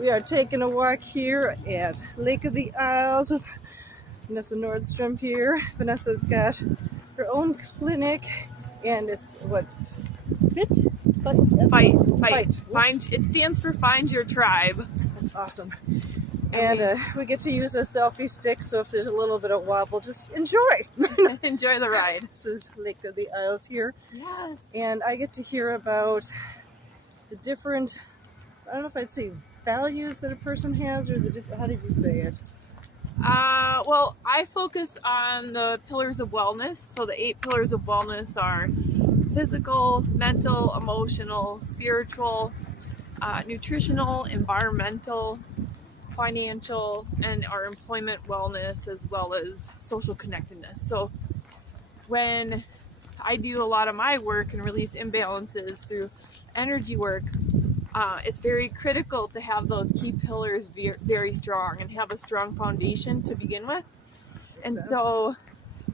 We are taking a walk here at Lake of the Isles with Vanessa Nordstrom here. Vanessa's got her own clinic, and it's what? Find. It stands for Find Your Tribe. That's awesome. And we get to use a selfie stick, so if there's a little bit of wobble, just enjoy. Enjoy the ride. This is Lake of the Isles here. Yes. And I get to hear about the different, I don't know if I'd say values that a person has, or how did you say it? Well, I focus on the pillars of wellness. So the 8 pillars of wellness are physical, mental, emotional, spiritual, nutritional, environmental, financial, and our employment wellness, as well as social connectedness. So when I do a lot of my work and release imbalances through energy work, it's very critical to have those key pillars very strong and have a strong foundation to begin with. And so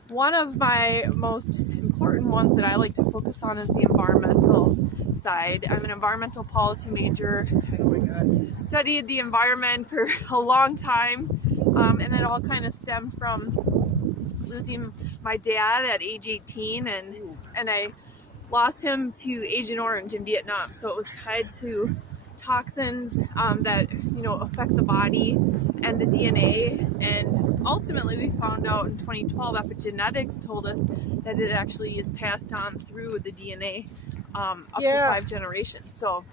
one of my most important ones that I like to focus on is the environmental side. I'm an environmental policy major. I studied the environment for a long time, and it all kind of stemmed from losing my dad at age 18, and I lost him to Agent Orange in Vietnam. So it was tied to toxins that affect the body and the DNA. And ultimately, we found out in 2012, epigenetics told us that it actually is passed on through the DNA up to 5 generations. So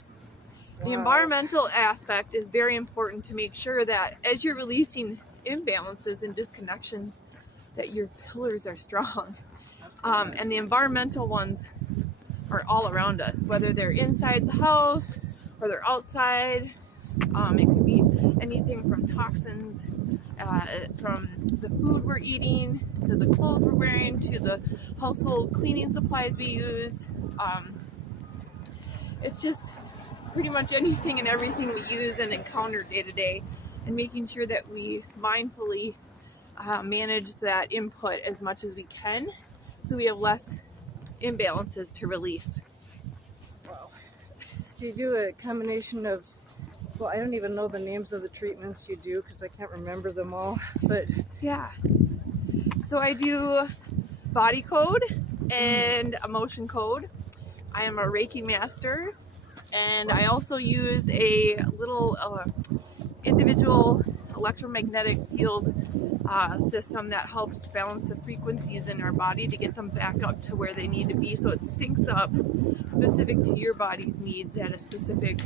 the environmental aspect is very important to make sure that as you're releasing imbalances and disconnections, that your pillars are strong. And the environmental ones are all around us, whether they're inside the house or they're outside. It could be anything from toxins, from the food we're eating, to the clothes we're wearing, to the household cleaning supplies we use. It's just pretty much anything and everything we use and encounter day to day, and making sure that we mindfully manage that input as much as we can, so we have less imbalances to release. Wow. So you do a combination of, well, I don't even know the names of the treatments you do because I can't remember them all, but yeah. So I do body code and emotion code. I am a Reiki master, and I also use a little individual electromagnetic field system that helps balance the frequencies in our body to get them back up to where they need to be, so it syncs up specific to your body's needs at a specific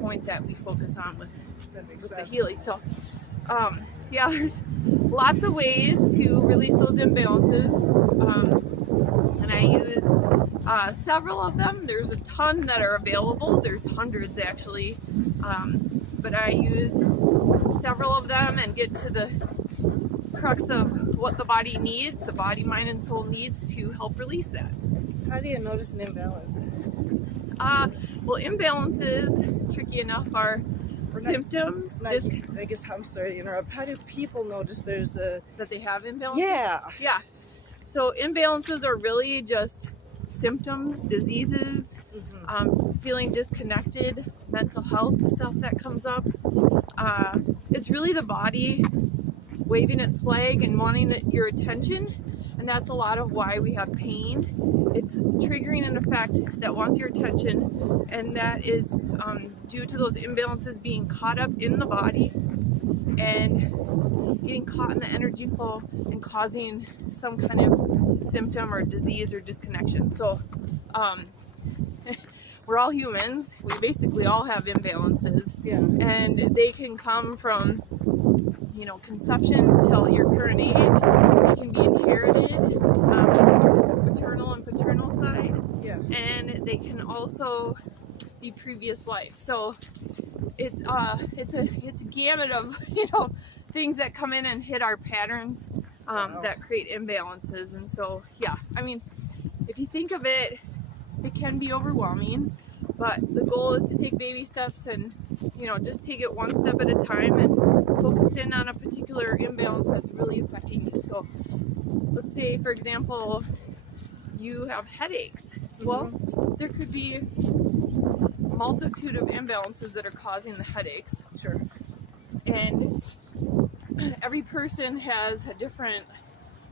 point that we focus on with the healing. So there's lots of ways to release those imbalances, and I use several of them. There's a ton that are available. There's hundreds actually, but I use several of them and get to the crux of what the body needs, the body, mind, and soul needs to help release that. How do you notice an imbalance? Well, imbalances, tricky enough, are symptoms. I guess, I'm sorry to interrupt. How do people notice that they have imbalances? Yeah. So imbalances are really just symptoms, diseases, feeling disconnected, mental health stuff that comes up. It's really the body waving its flag and wanting your attention, and that's a lot of why we have pain. It's triggering an effect that wants your attention, and that is due to those imbalances being caught up in the body and getting caught in the energy flow and causing some kind of symptom or disease or disconnection. So we're all humans. We basically all have imbalances, and they can come from conception till your current age. They can be inherited, maternal and paternal side, and they can also be previous life. So it's a gamut of things that come in and hit our patterns that create imbalances. And so if you think of it, it can be overwhelming, but the goal is to take baby steps and just take it one step at a time and focus in on a particular imbalance that's really affecting you. So let's say, for example, you have headaches. Well, there could be multitude of imbalances that are causing the headaches. Sure. And every person has a different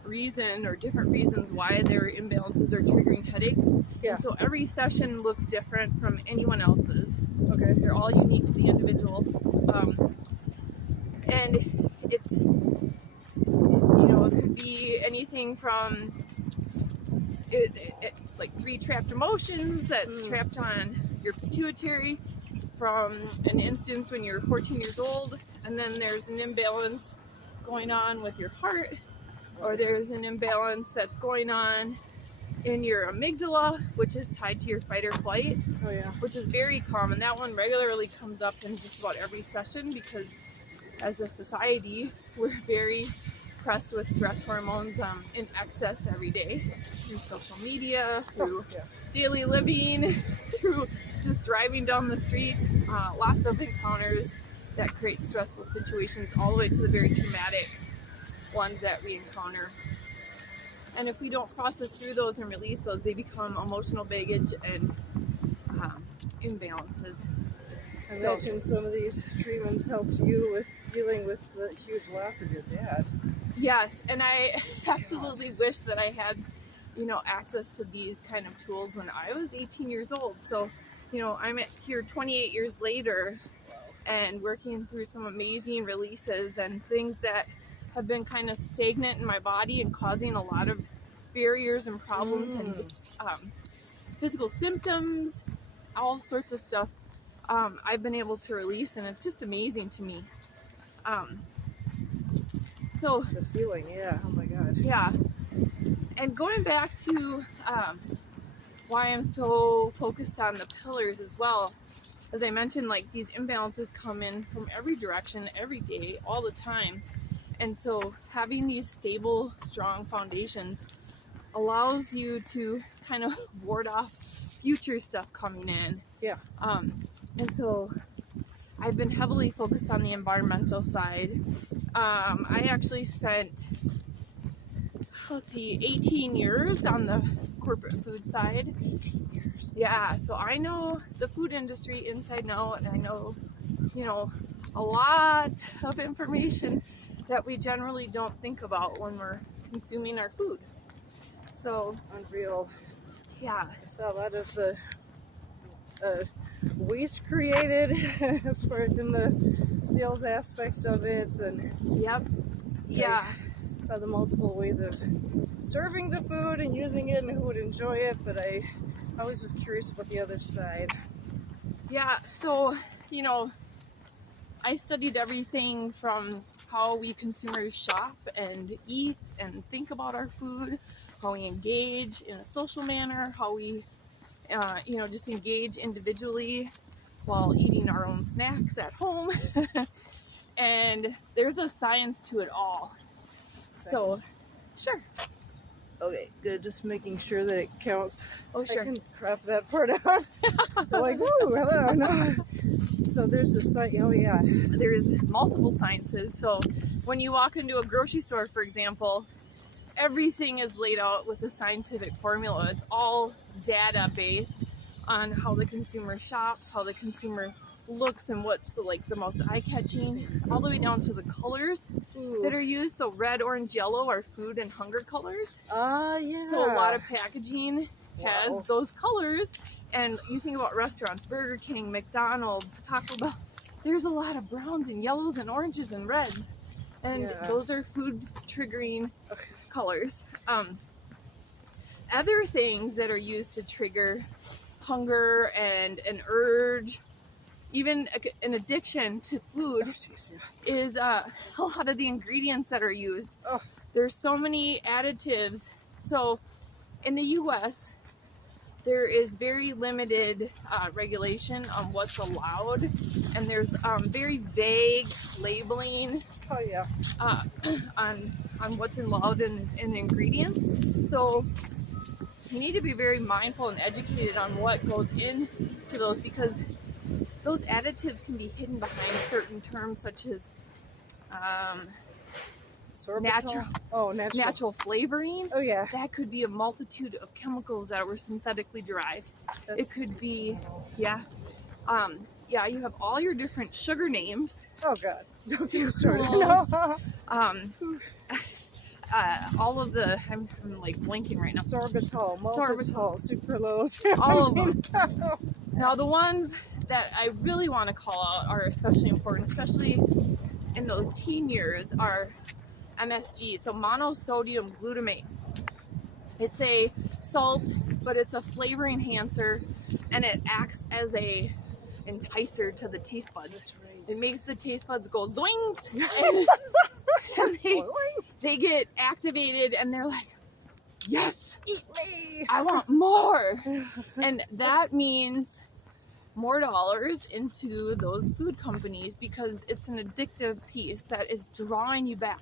reason or different reasons why their imbalances are triggering headaches. Yeah. And so every session looks different from anyone else's. Okay. They're all unique to the individual. And it's, it could be anything from, it's like 3 trapped emotions that's trapped on your pituitary from an instance when you're 14 years old, and then there's an imbalance going on with your heart, or there's an imbalance that's going on in your amygdala, which is tied to your fight or flight. Oh yeah. Which is very common. That one regularly comes up in just about every session because as a society, we're very pressed with stress hormones in excess every day through social media, through daily living, through just driving down the street. Lots of encounters that create stressful situations, all the way to the very traumatic ones that we encounter. And if we don't process through those and release those, they become emotional baggage and imbalances. I imagine some of these treatments helped you with dealing with the huge loss of your dad. Yes, and I absolutely wish that I had, access to these kind of tools when I was 18 years old. So, I'm here 28 years later and working through some amazing releases and things that have been kind of stagnant in my body and causing a lot of barriers and problems and physical symptoms, all sorts of stuff. I've been able to release, and it's just amazing to me. So the feeling, yeah. Oh my God. Yeah. And going back to why I'm so focused on the pillars as well, as I mentioned, like these imbalances come in from every direction, every day, all the time. And so having these stable, strong foundations allows you to kind of ward off future stuff coming in. Yeah. And so I've been heavily focused on the environmental side. I actually spent, 18 years on the corporate food side. 18 years. Yeah, so I know the food industry inside and out, and I know, a lot of information that we generally don't think about when we're consuming our food. So unreal. Yeah. I saw a lot of the waste created as far as in the sales aspect of it, and yeah, I saw the multiple ways of serving the food and using it and who would enjoy it, but I always was curious about the other side. Yeah, so I studied everything from how we consumers shop and eat and think about our food, how we engage in a social manner, how we just engage individually while eating our own snacks at home. And there's a science to it all. So, sure. Okay, good. Just making sure that it counts. Oh, sure. I can crop that part out. They're like, woo, hello. No. So there's a science. Oh, yeah. There's multiple sciences. So when you walk into a grocery store, for example, everything is laid out with a scientific formula. It's all data based on how the consumer shops, how the consumer looks, and what's the most eye-catching, all the way down to the colors that are used. So red, orange, yellow are food and hunger colors. Yeah. So a lot of packaging has those colors. And you think about restaurants, Burger King, McDonald's, Taco Bell, there's a lot of browns and yellows and oranges and reds. And those are food triggering colors. Other things that are used to trigger hunger and an urge, even an addiction to food, is a lot of the ingredients that are used. There's so many additives. So in the US, there is very limited regulation on what's allowed, and there's very vague labeling on what's allowed in the ingredients. So you need to be very mindful and educated on what goes into those, because those additives can be hidden behind certain terms such as natural flavoring. Oh yeah. That could be a multitude of chemicals that were synthetically derived. It could be, Yeah, you have all your different sugar names. Oh God, don't get me started. Sucralose, No. um, all of the, I'm like blinking right now. Sorbitol, maltitol, sucralose. All of I mean, them. Now the ones that I really want to call out are especially important, especially in those teen years, are MSG, so monosodium glutamate. It's a salt, but it's a flavor enhancer, and it acts as a enticer to the taste buds. That's right. It makes the taste buds go zoings, and they get activated, and they're like, yes, Eat me. I want more. And that means more dollars into those food companies because it's an addictive piece that is drawing you back.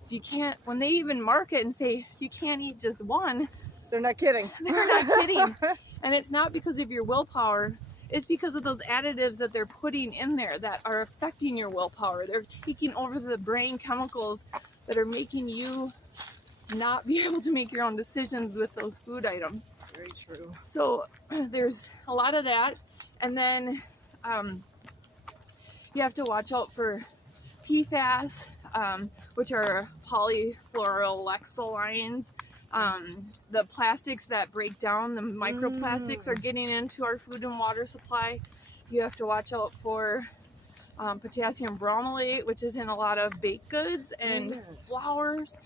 So you can't, when they even market and say you can't eat just one, They're not kidding. they're not kidding. And it's not because of your willpower, it's because of those additives that they're putting in there that are affecting your willpower. They're taking over the brain chemicals that are making you not be able to make your own decisions with those food items. Very true. So there's a lot of that. And then you have to watch out for PFAS, which are polyfluoroalkylanes. The plastics that break down, the microplastics, are getting into our food and water supply. You have to watch out for potassium bromylate, which is in a lot of baked goods and flours.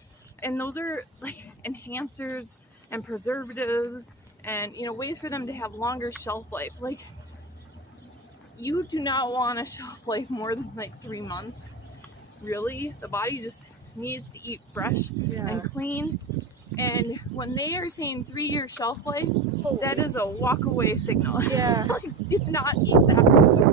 And those are like enhancers and preservatives and, you know, ways for them to have longer shelf life. Like, you do not want a shelf life more than like 3 months. Really, the body just needs to eat fresh and clean. And when they are saying 3-year shelf life, that is a walk away signal. Yeah. Like, do not eat that food.